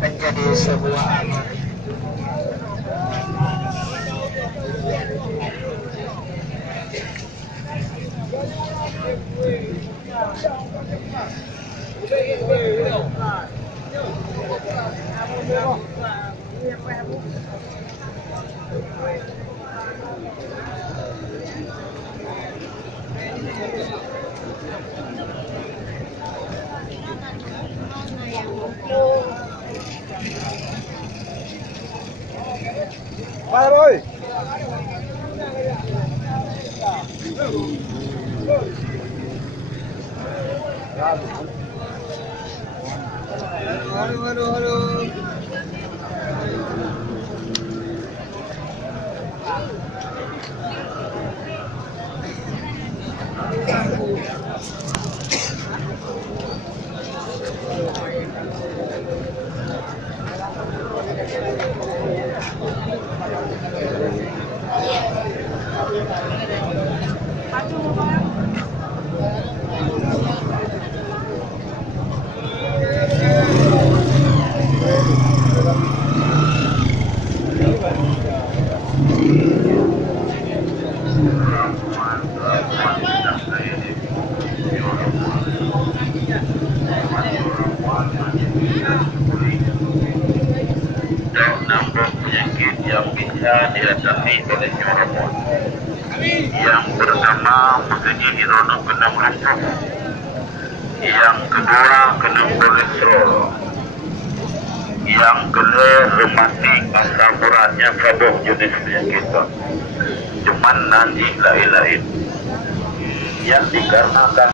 menjadi sebuah amal. Vai, Roy! Aduh. Penyakit yang bisa dirasakan oleh nyamuk yang pertama mempunyai hidrono kena masuk, yang kedua kena kolesterol, yang kedua rematik asam uratnya kabeh jenis penyakit cuman nanti lain-lain yang dikarenakan